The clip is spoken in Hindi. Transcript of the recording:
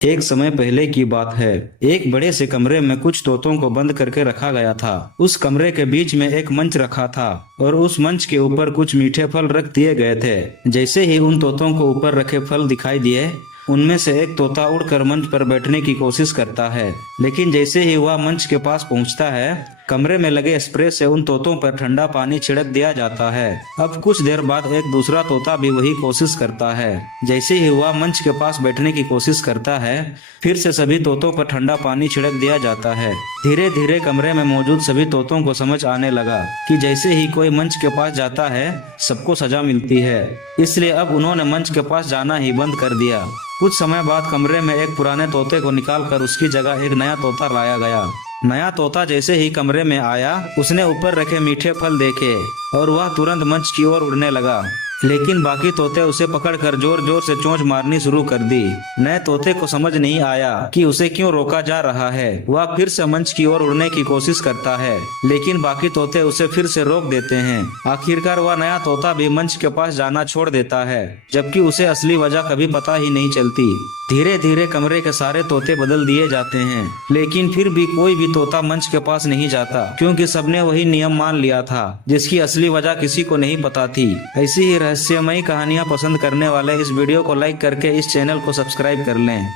एक समय पहले की बात है। एक बड़े से कमरे में कुछ तोतों को बंद करके रखा गया था। उस कमरे के बीच में एक मंच रखा था और उस मंच के ऊपर कुछ मीठे फल रख दिए गए थे। जैसे ही उन तोतों को ऊपर रखे फल दिखाई दिए, उनमें से एक तोता उड़कर मंच पर बैठने की कोशिश करता है, लेकिन जैसे ही वह मंच के पास पहुंचता है, कमरे में लगे स्प्रे से उन तोतों पर ठंडा पानी छिड़क दिया जाता है। अब कुछ देर बाद एक दूसरा तोता भी वही कोशिश करता है। जैसे ही वह मंच के पास बैठने की कोशिश करता है, फिर से सभी तोतों पर ठंडा पानी छिड़क दिया जाता है। धीरे धीरे कमरे में मौजूद सभी तोतों को समझ आने लगा कि जैसे ही कोई मंच के पास जाता है, सबको सजा मिलती है। इसलिए अब उन्होंने मंच के पास जाना ही बंद कर दिया। कुछ समय बाद कमरे में एक पुराने तोते को निकालकर उसकी जगह एक नया तोता लाया गया। नया तोता जैसे ही कमरे में आया, उसने ऊपर रखे मीठे फल देखे और वह तुरंत मंच की ओर उड़ने लगा। लेकिन बाकी तोते उसे पकड़कर जोर जोर से चोंच मारनी शुरू कर दी। नए तोते को समझ नहीं आया कि उसे क्यों रोका जा रहा है। वह फिर से मंच की ओर उड़ने की कोशिश करता है, लेकिन बाकी तोते उसे फिर से रोक देते हैं। आखिरकार वह नया तोता भी मंच के पास जाना छोड़ देता है, जबकि उसे असली वजह कभी पता ही नहीं चलती। धीरे धीरे कमरे के सारे तोते बदल दिए जाते हैं, लेकिन फिर भी कोई भी तोता मंच के पास नहीं जाता, क्योंकि सबने वही नियम मान लिया था जिसकी असली वजह किसी को नहीं पता थी। ऐसी ही रहस्यमयी कहानियां पसंद करने वाले इस वीडियो को लाइक करके इस चैनल को सब्सक्राइब कर लें।